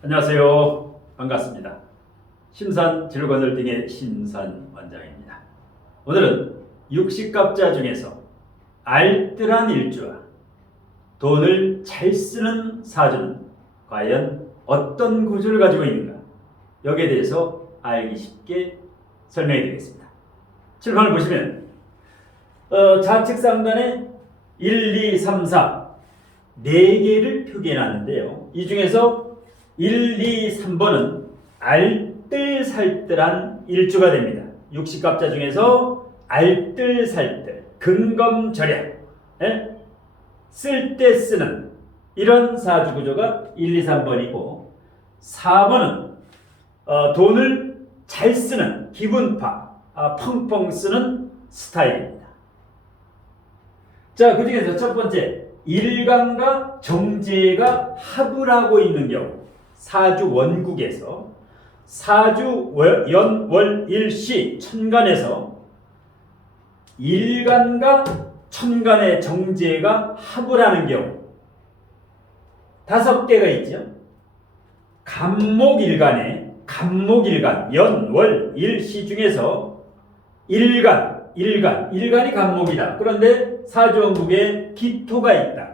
안녕하세요. 반갑습니다. 심산 질건설등의 심산 원장입니다. 오늘은 육식갑자 중에서 알뜰한 일주와 돈을 잘 쓰는 사주는 과연 어떤 구조를 가지고 있는가, 여기에 대해서 알기 쉽게 설명해 드리겠습니다. 칠판을 보시면 좌측 상단에 1, 2, 3, 4 4개를 표기해 놨는데요. 이 중에서 1, 2, 3번은 알뜰살뜰한 일주가 됩니다. 육식갑자 중에서 알뜰살뜰, 근검절약, 쓸 때 쓰는 이런 사주구조가 1, 2, 3번이고, 4번은 돈을 잘 쓰는 기분파, 펑펑 쓰는 스타일입니다. 자, 그 중에서 첫 번째, 일간과 정제가 합을 하고 있는 경우, 사주 원국에서 사주 연월일시 천간에서 일간과 천간의 정제가 합을 하는 경우 5개가 있죠. 간목일간, 연월일시 중에서 일간이 간목이다. 그런데 사주 원국에 기토가 있다.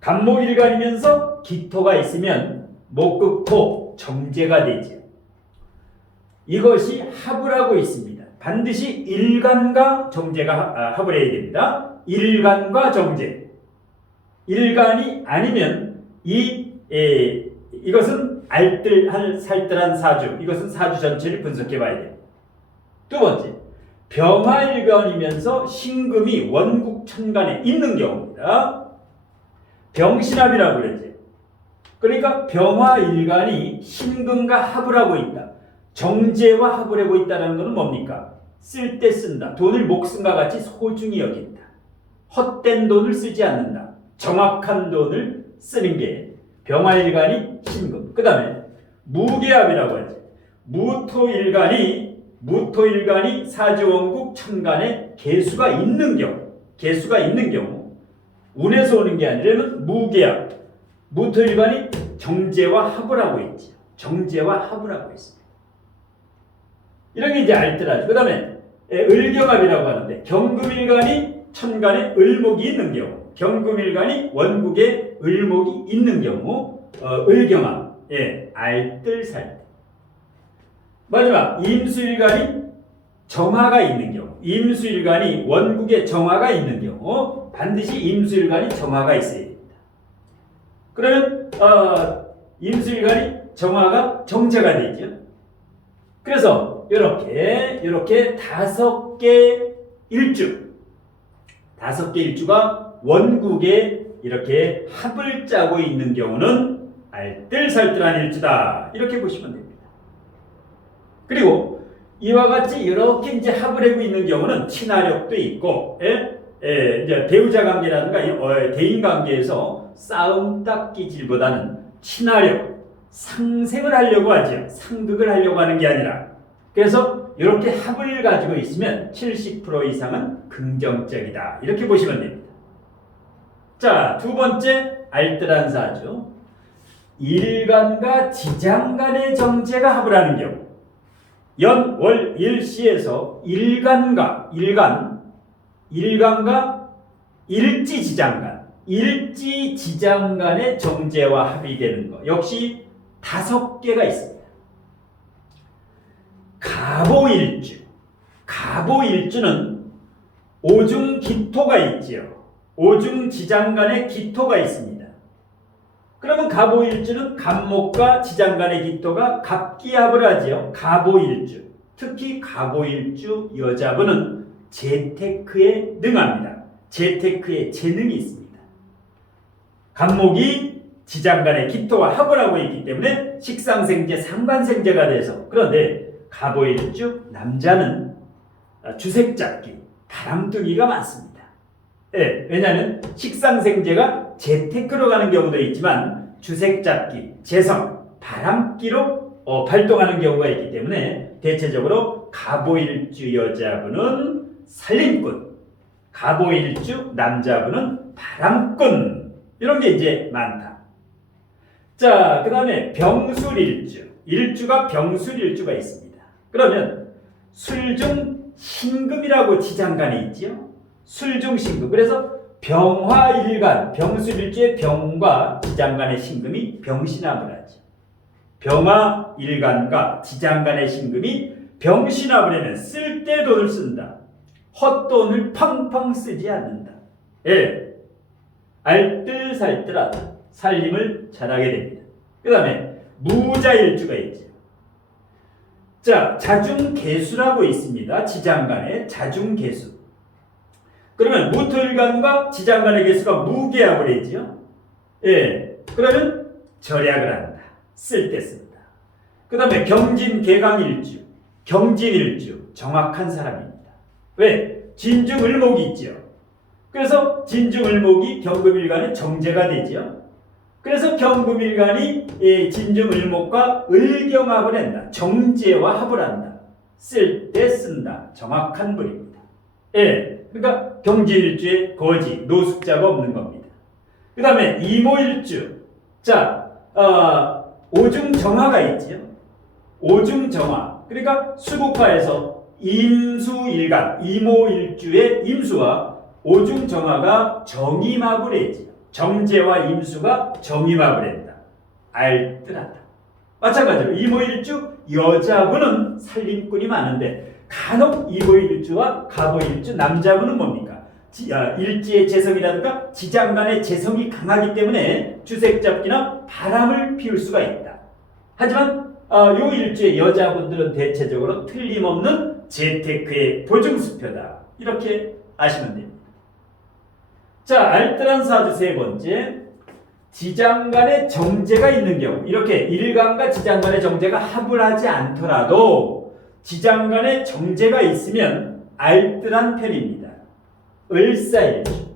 간목일간이면서 기토가 있으면 목극토 정제가 되죠. 이것이 합을 하고 있습니다. 반드시 일간과 정제가 합을 해야 됩니다. 일간과 정제. 일간이 아니면 이것은 살뜰한 사주, 이것은 사주 전체를 분석해 봐야 돼요. 두 번째, 병화일간이면서 신금이 원국 천간에 있는 경우입니다. 병신합이라고 그러지. 그러니까 병화일간이 신금과 합을 하고 있다. 정제와 합을 하고 있다는 것은 뭡니까? 쓸 때 쓴다. 돈을 목숨과 같이 소중히 여긴다. 헛된 돈을 쓰지 않는다. 정확한 돈을 쓰는 게 병화일간이 신금. 그 다음에 무계합이라고 하지. 무토일간이 사주원국 천간에 개수가 있는 경우, 운에서 오는 게 아니라면 무계합, 무토일간이 정제와 합을 하고 있지. 정제와 합을 하고 있습니다. 이런 게 이제 알뜰하죠. 그 다음에 을경합이라고 하는데, 경금일간이 천간에 을목이 있는 경우, 경금일간이 원국에 을목이 있는 경우, 을경합, 알뜰살뜰. 마지막, 임수일간이 정화가 있는 경우, 임수일간이 원국에 정화가 있는 경우 반드시 임수일간이 정화가 있어야 됩니다. 그러면 임수일간이 정화가 정제가 되죠. 그래서 이렇게 5개 일주가 원국에 이렇게 합을 짜고 있는 경우는 알뜰살뜰한 일주다, 이렇게 보시면 됩니다. 그리고 이와 같이 이렇게 이제 합을 하고 있는 경우는 친화력도 있고, 이제 배우자 관계라든가 대인 관계에서 싸움 닦기질보다는 친화력, 상생을 하려고 하죠. 상극을 하려고 하는 게 아니라. 그래서 이렇게 합을 가지고 있으면 70% 이상은 긍정적이다, 이렇게 보시면 됩니다. 자, 두 번째 알뜰한 사주, 일간과 지장간의 정제가 합을 하는 경우, 연월일시에서 일간과 일지지장간의 정제와 합이 되는 것 역시 5개가 있습니다. 갑오일주는 오중기토가 있지요. 오중지장간의 기토가 있습니다. 그러면 갑오일주는 갑목과 지장간의 기토가 갑기합을 하지요. 갑오일주. 특히 갑오일주 여자분은 재테크에 능합니다. 재테크에 재능이 있습니다. 갑목이 지장간의 기토와 합을 하고 있기 때문에 식상생재, 상관생재가 돼서. 그런데 갑오일주 남자는 주색잡기, 바람둥이가 많습니다. 왜냐하면 식상생재가 재테크로 가는 경우도 있지만 주색잡기, 재성, 바람기로 발동하는 경우가 있기 때문에 대체적으로 갑오일주 여자분은 살림꾼, 갑오일주 남자분은 바람꾼, 이런 게 이제 많다. 자, 그 다음에 병술일주. 일주가 병술일주가 있습니다. 그러면 술중신금이라고 지장간에 있지요. 술중신금. 그래서 병화일간, 병술일주의 병과 지장간의 신금이 병신합을 하죠. 병화일간과 지장간의 신금이 병신합을 하면 쓸 때 돈을 쓴다. 헛돈을 팡팡 쓰지 않는다. 예, 알뜰살뜰하다. 살림을 잘하게 됩니다. 그 다음에 무자일주가 있죠. 자, 자중개수라고 있습니다. 지장간에 자중개수. 그러면 무토일간과 지장간의 개수가 무계합을 하죠. 예, 그러면 절약을 한다. 쓸 때 쓴다. 그 다음에 경진개강일주. 경진일주. 정확한 사람입니다. 왜? 진중을목이 있죠. 그래서 진중을목이 경금일간의 정제가 되죠. 그래서 경금일간이 진중을목과 을경합을 한다. 정제와 합을 한다. 쓸 때 쓴다. 정확한 분입니다. 예, 그러니까 경진일주에 거지, 노숙자가 없는 겁니다. 그 다음에 이모일주. 자, 오중정화가 있지요. 오중정화. 그러니까 수국화에서 임수일간, 이모일주의 임수와 오중정화가 정임합을 했지요. 정제와 임수가 정임합을 했다. 알뜰하다. 마찬가지로 이모일주 여자분은 살림꾼이 많은데 간혹 이모일주와 갑오일주 남자분은 뭡니까? 일지의 재성이라든가 지장간의 재성이 강하기 때문에 주색잡기나 바람을 피울 수가 있다. 하지만 요 일주의 여자분들은 대체적으로 틀림없는 재테크의 보증수표다. 이렇게 아시면 됩니다. 자, 알뜰한 사주 세 번째, 지장간의 정제가 있는 경우. 이렇게 일간과 지장간의 정제가 합을 하지 않더라도 지장간의 정제가 있으면 알뜰한 편입니다. 을사일주.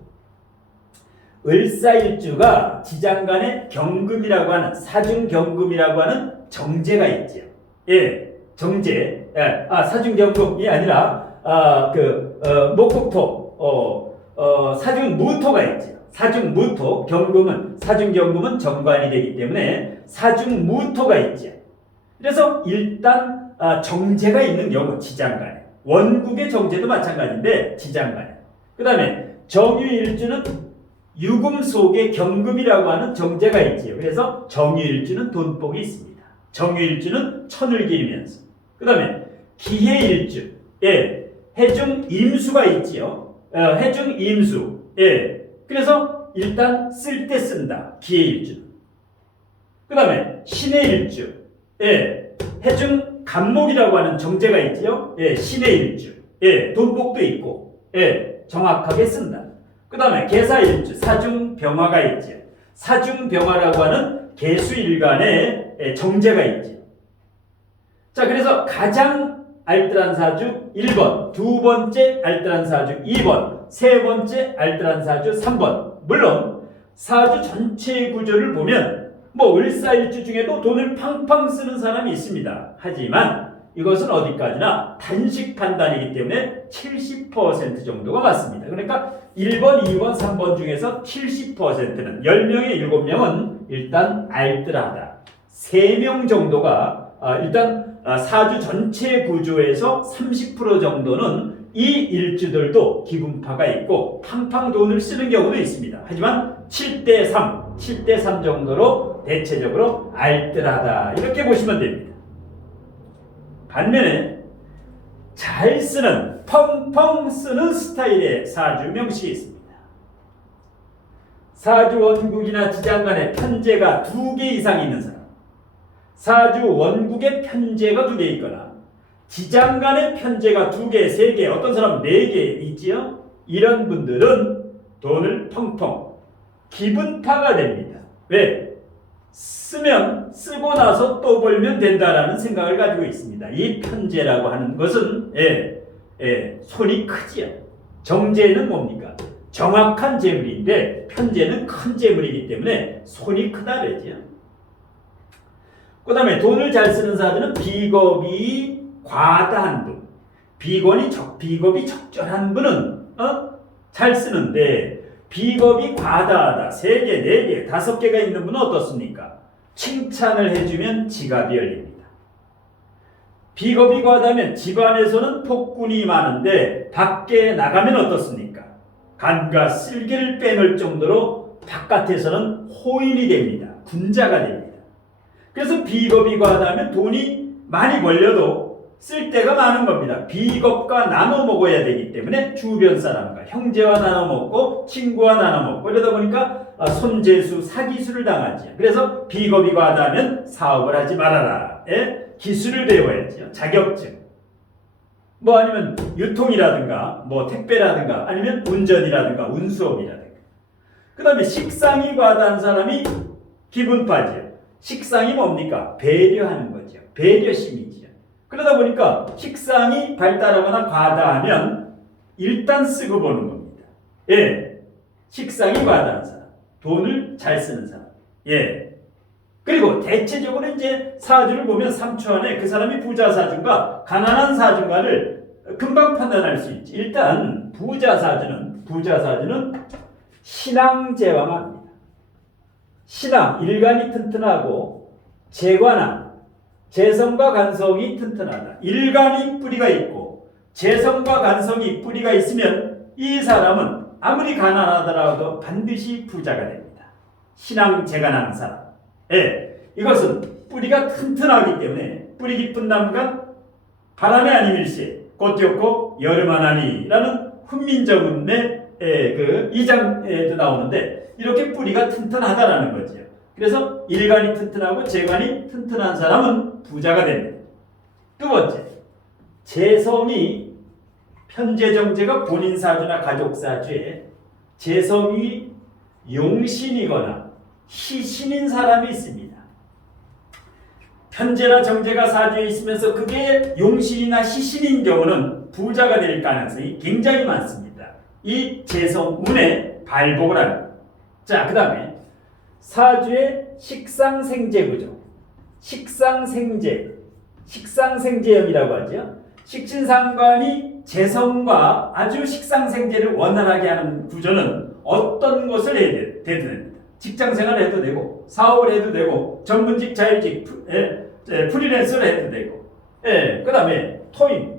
을사일주가 지장간의 경금이라고 하는, 사중경금이라고 하는 정제가 있죠. 예, 정제. 예, 사중경금이 아니라 목국토, 사중무토가 있죠. 사중무토, 사중경금은 정관이 되기 때문에 사중무토가 있죠. 그래서 일단 정제가 있는 경우 지장간에, 원국의 정제도 마찬가지인데 지장간에. 그 다음에 정유일주는 유금 속에 경금이라고 하는 정제가 있지요. 그래서 정유일주는 돈복이 있습니다. 정유일주는 천을 기리면서. 그 다음에 기해일주, 예, 해중임수가 있지요. 해중임수, 예, 그래서 일단 쓸 때 쓴다. 기해일주. 그 다음에 신해일주, 예, 해중간목이라고 하는 정제가 있지요. 예, 신해일주, 예, 돈복도 있고, 예, 정확하게 쓴다. 그 다음에 계사일주, 사중병화가 있죠. 사중병화라고 하는 개수일간의 정제가 있죠. 자, 그래서 가장 알뜰한 사주 1번, 두 번째 알뜰한 사주 2번, 세 번째 알뜰한 사주 3번. 물론 사주 전체의 구조를 보면 을사일주 중에도 돈을 팡팡 쓰는 사람이 있습니다. 하지만 이것은 어디까지나 단식 판단이기 때문에 70% 정도가 맞습니다. 그러니까 1번, 2번, 3번 중에서 70%는 10명의 7명은 일단 알뜰하다. 3명 정도가 일단 사주 전체 구조에서 30% 정도는 이 일주들도 기분파가 있고 팡팡 돈을 쓰는 경우도 있습니다. 하지만 7대3, 7대3 정도로 대체적으로 알뜰하다. 이렇게 보시면 됩니다. 반면에 잘 쓰는, 펑펑 쓰는 스타일의 사주 명식이 있습니다. 사주 원국이나 지장간에 편제가 2개 이상 있는 사람, 사주 원국에 편제가 2개 있거나 지장간에 편제가 2개, 3개, 어떤 사람은 4개 있지요? 이런 분들은 돈을 펑펑 기분파가 됩니다. 왜? 쓰면 쓰고 나서 또 벌면 된다라는 생각을 가지고 있습니다. 이 편제라고 하는 것은 손이 크지요. 정제는 뭡니까? 정확한 재물인데 편제는 큰 재물이기 때문에 손이 크다 그러죠. 그 다음에 돈을 잘 쓰는 사람은 비겁이 과다한 분, 비겁이 적절한 분은 잘 쓰는데 비겁이 과다하다, 3개, 4개, 5개가 있는 분은 어떻습니까? 칭찬을 해주면 지갑이 열립니다. 비겁이 과다면 집안에서는 폭군이 많은데 밖에 나가면 어떻습니까? 간과 쓸개를 빼놓을 정도로 바깥에서는 호인이 됩니다. 군자가 됩니다. 그래서 비겁이 과다면 돈이 많이 벌려도 쓸 데가 많은 겁니다. 비겁과 나눠 먹어야 되기 때문에 주변 사람과 형제와 나눠 먹고 친구와 나눠 먹고 이러다 보니까 손재수, 사기수를 당하지요. 그래서 비겁이 과다면 사업을 하지 말아라. 기술을 배워야지요. 자격증. 뭐 아니면 유통이라든가 뭐 택배라든가 아니면 운전이라든가 운수업이라든가. 그 다음에 식상이 과다한 사람이 기분 빠지요. 식상이 뭡니까? 배려하는 거죠. 배려심이지요. 그러다 보니까 식상이 발달하거나 과다하면 일단 쓰고 보는 겁니다. 예, 식상이 과다한 사람, 돈을 잘 쓰는 사람. 예. 그리고 대체적으로 이제 사주를 보면 3초 안에 그 사람이 부자 사주인가 가난한 사주인가를 금방 판단할 수 있지. 일단 부자 사주는 신앙제왕합니다. 신앙, 일간이 튼튼하고 재관함, 재성과 간성이 튼튼하다. 일간이 뿌리가 있고 재성과 간성이 뿌리가 있으면 이 사람은 아무리 가난하더라도 반드시 부자가 됩니다. 신앙 재간한 사람. 예, 이것은 뿌리가 튼튼하기 때문에 뿌리 깊은 나무가 바람에 안 일세 꽃되었고 여름 안 하니라는 훈민정음의 그 2장에도 나오는데 이렇게 뿌리가 튼튼하다라는 거죠. 그래서 일간이 튼튼하고 재관이 튼튼한 사람은 부자가 됩니다. 두 번째, 재성이 편재정제가 본인 사주나 가족 사주에 재성이 용신이거나 희신인 사람이 있습니다. 편재나 정제가 사주에 있으면서 그게 용신이나 희신인 경우는 부자가 될 가능성이 굉장히 많습니다. 이 재성운에 발복을 합니다. 자, 그 다음에 사주의 식상생재 구조, 식상생재형이라고 하죠. 식신상관이 재성과 아주 식상생재를 원활하게 하는 구조는 어떤 것을 해도 됩니다. 직장생활을 해도 되고 사업을 해도 되고 전문직, 자율직, 프리랜서를 해도 되고 그 다음에 토입니다.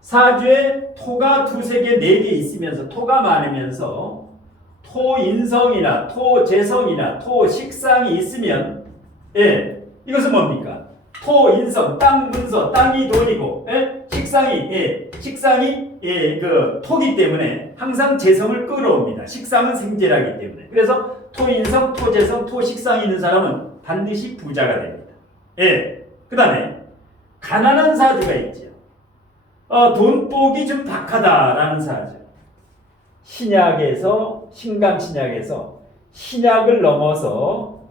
사주에 토가 두세 개, 네 개 있으면서 토가 많으면서 토인성이나 토재성이나 토식상이 있으면 이것은 뭡니까? 토인성, 땅 문서, 땅이 돈이고 식상이 그 토기 때문에 항상 재성을 끌어옵니다. 식상은 생재라기 때문에. 그래서 토인성, 토재성, 토식상이 있는 사람은 반드시 부자가 됩니다. 그 다음에 가난한 사주가 있죠. 돈복이 좀 박하다라는 사주. 신강신약에서 신약을 넘어서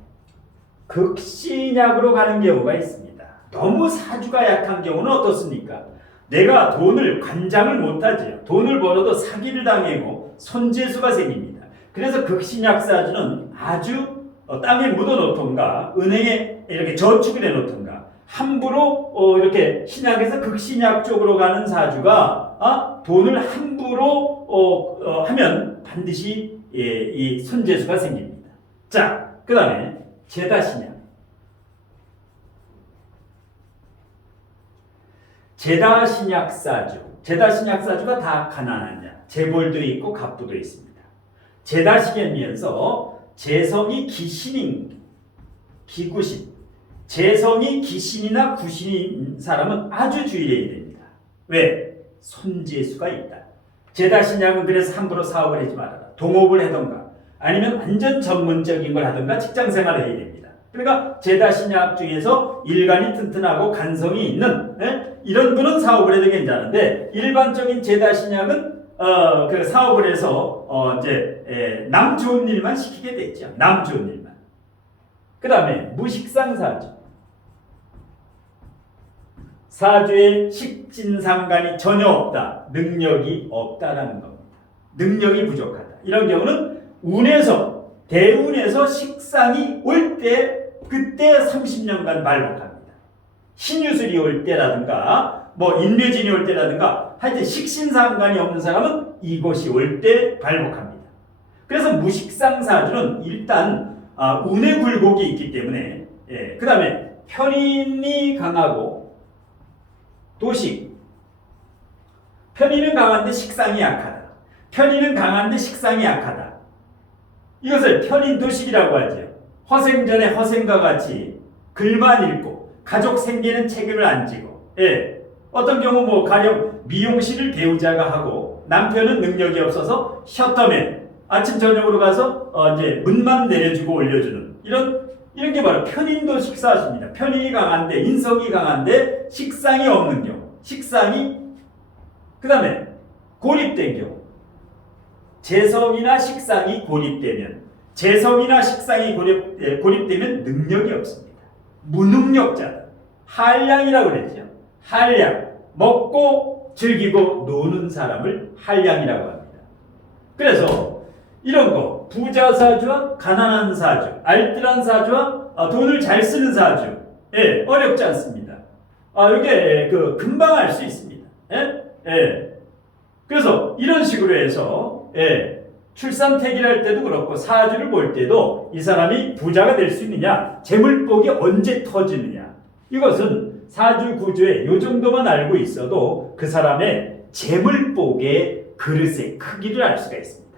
극신약으로 가는 경우가 있습니다. 너무 사주가 약한 경우는 어떻습니까? 내가 돈을 관장을 못하죠. 돈을 벌어도 사기를 당하고 손재수가 생깁니다. 그래서 극신약 사주는 아주 땅에 묻어놓던가 은행에 이렇게 저축을 해놓던가 함부로 이렇게 신약에서 극신약 쪽으로 가는 사주가 돈을 함부로 하면 반드시 이 손재수가 생깁니다. 자, 그 다음에 제다신약. 제다신약 사주가 다 가난한 자. 재벌도 있고 갑부도 있습니다. 제다신이면서 재성이 기신인 기구신. 재성이 기신이나 구신인 사람은 아주 주의해야 됩니다. 왜? 손재수가 있다. 제다신약은 그래서 함부로 사업을 하지 말아라. 동업을 하던가 아니면 완전 전문적인 걸 하던가 직장생활을 해야 됩니다. 그러니까 제다신약 중에서 일간이 튼튼하고 간성이 있는 이런 분은 사업을 해도 괜찮은데 일반적인 제다신약은 그 사업을 해서 남 좋은 일만 시키게 됐죠. 남 좋은 일만. 그 다음에 무식상사주. 사주에 식진상관이 전혀 없다. 능력이 없다라는 겁니다. 능력이 부족하다. 이런 경우는 운에서 대운에서 식상이 올 때 그때 30년간 발복합니다. 신유술이 올 때라든가 뭐 인묘진이 올 때라든가 하여튼 식신상관이 없는 사람은 이것이 올 때 발복합니다. 그래서 무식상사주는 일단 운의 굴곡이 있기 때문에 그 다음에 편인이 강하고 도식. 편인은 강한데 식상이 약하다. 편인은 강한데 식상이 약하다. 이것을 편인도식이라고 하죠. 허생전에 허생과 같이 글만 읽고 가족 생계는 책임을 안 지고 어떤 경우 가령 미용실을 배우자가 하고 남편은 능력이 없어서 셔터맨 아침 저녁으로 가서 이제 문만 내려주고 올려주는 이런 게 바로 편인도식 사주입니다. 편인이 강한데 인성이 강한데 식상이 없는 경우. 식상이 그 다음에 고립된 경우. 재성이나 식상이 고립되면 재성이나 식상이 고립되면 능력이 없습니다. 무능력자다. 한량이라고 그랬죠. 한량. 먹고 즐기고 노는 사람을 한량이라고 합니다. 그래서 이런 거 부자 사주와 가난한 사주, 알뜰한 사주와 돈을 잘 쓰는 사주 어렵지 않습니다. 이게 금방 알 수 있습니다. 그래서 이런 식으로 해서 출산택일할 때도 그렇고 사주를 볼 때도 이 사람이 부자가 될 수 있느냐, 재물복이 언제 터지느냐, 이것은 사주 구조에 이 정도만 알고 있어도 그 사람의 재물복의 그릇의 크기를 알 수가 있습니다.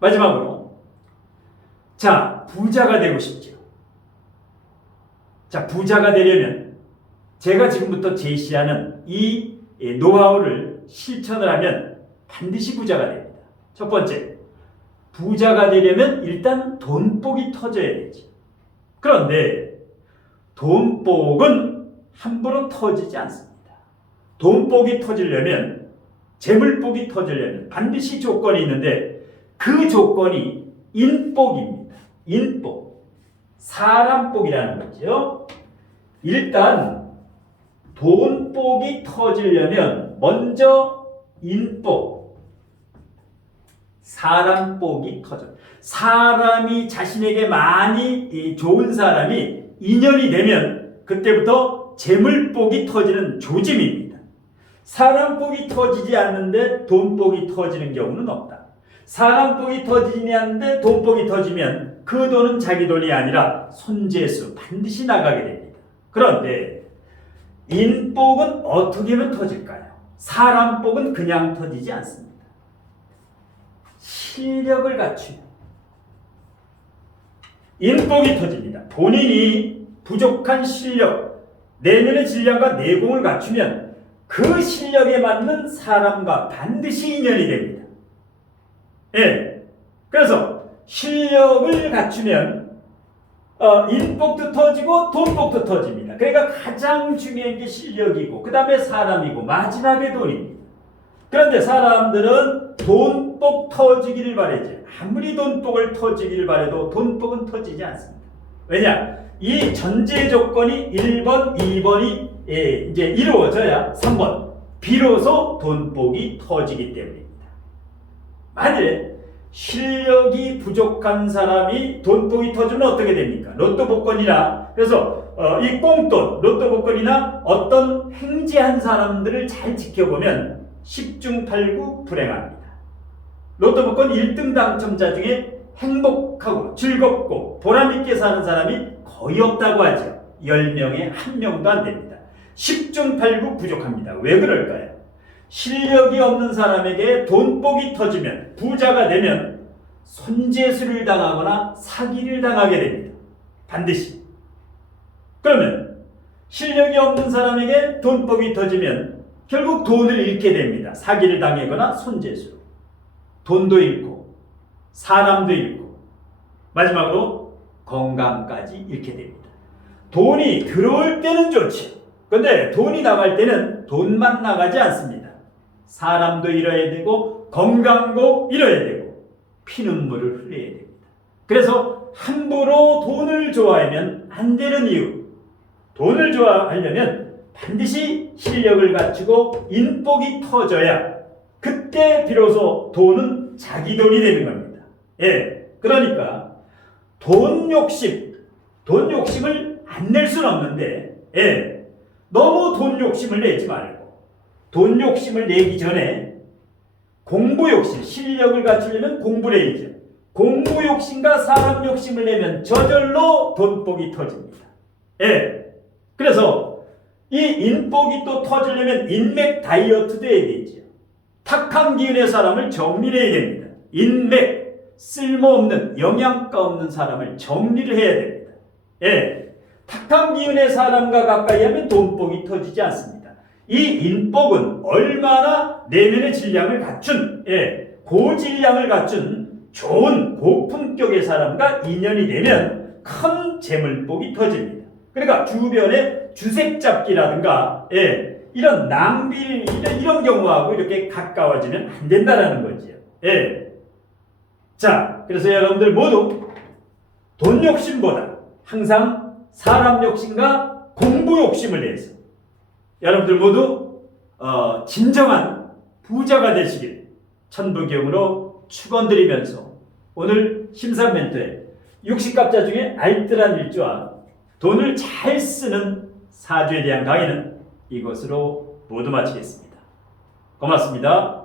마지막으로 자, 부자가 되고 싶죠. 자, 부자가 되려면 제가 지금부터 제시하는 이 노하우를 실천을 하면 반드시 부자가 됩니다. 첫 번째, 부자가 되려면 일단 돈복이 터져야 되지. 그런데 돈복은 함부로 터지지 않습니다. 돈복이 터지려면, 재물복이 터지려면 반드시 조건이 있는데 그 조건이 인복입니다. 인복. 사람복이라는 거죠. 일단 돈복이 터지려면 먼저 인복, 사람복이 터져. 사람이 자신에게 많이 좋은 사람이 인연이 되면 그때부터 재물복이 터지는 조짐입니다. 사람복이 터지지 않는데 돈복이 터지는 경우는 없다. 사람복이 터지지 않는데 돈복이 터지면 그 돈은 자기 돈이 아니라 손재수 반드시 나가게 됩니다. 그런데 인복은 어떻게 하면 터질까요? 사람복은 그냥 터지지 않습니다. 실력을 갖추면 인복이 터집니다. 본인이 부족한 실력, 내면의 질량과 내공을 갖추면 그 실력에 맞는 사람과 반드시 인연이 됩니다. 그래서 실력을 갖추면 인복도 터지고 돈복도 터집니다. 그러니까 가장 중요한 게 실력이고 그 다음에 사람이고 마지막에 돈입니다. 그런데 사람들은 돈복 터지기를 바라지, 아무리 돈복을 터지기를 바라도 돈복은 터지지 않습니다. 왜냐? 이 전제 조건이 1번, 2번이 이제 이루어져야 3번 비로소 돈복이 터지기 때문입니다. 만일에 실력이 부족한 사람이 돈복이 터지면 어떻게 됩니까? 로또 복권이나, 그래서 이 꽁돈, 로또 복권이나 어떤 행지한 사람들을 잘 지켜보면 10중 8구 불행합니다. 로또 복권 1등 당첨자 중에 행복하고 즐겁고 보람있게 사는 사람이 거의 없다고 하죠. 10명에 1명도 안 됩니다. 10중 8구 부족합니다. 왜 그럴까요? 실력이 없는 사람에게 돈복이 터지면, 부자가 되면 손재수를 당하거나 사기를 당하게 됩니다. 반드시. 그러면 실력이 없는 사람에게 돈복이 터지면 결국 돈을 잃게 됩니다. 사기를 당하거나 손재수. 돈도 잃고 사람도 잃고 마지막으로 건강까지 잃게 됩니다. 돈이 들어올 때는 좋지. 그런데 돈이 나갈 때는 돈만 나가지 않습니다. 사람도 잃어야 되고 건강도 잃어야 되고 피눈물을 흘려야 됩니다. 그래서 함부로 돈을 좋아하면 안 되는 이유, 돈을 좋아하려면 반드시 실력을 갖추고 인복이 터져야 그때 비로소 돈은 자기 돈이 되는 겁니다. 그러니까 돈 욕심을 안 낼 수는 없는데 너무 돈 욕심을 내지 말고 돈 욕심을 내기 전에 공부 욕심, 실력을 갖추려면 공부를 해야죠. 공부 욕심과 사람 욕심을 내면 저절로 돈복이 터집니다. 예. 그래서 이 인복이 또 터지려면 인맥 다이어트도 해야 되죠. 탁한 기운의 사람을 정리해야 됩니다. 인맥, 쓸모없는 영양가 없는 사람을 정리를 해야 됩니다. 예. 탁한 기운의 사람과 가까이 하면 돈복이 터지지 않습니다. 이 인복은 얼마나 내면의 질량을 갖춘, 고질량을 갖춘 좋은 고품격의 사람과 인연이 되면 큰 재물복이 터집니다. 그러니까 주변에 주색잡기라든가 이런 낭비 이런 경우하고 이렇게 가까워지면 안 된다라는 거지요. 자, 그래서 여러분들 모두 돈 욕심보다 항상 사람 욕심과 공부 욕심을 내서 여러분들 모두 진정한 부자가 되시길 천부경으로 축원드리면서 오늘 심사멘토의 60갑자 중에 알뜰한 일주와 돈을 잘 쓰는 사주에 대한 강의는 이것으로 모두 마치겠습니다. 고맙습니다.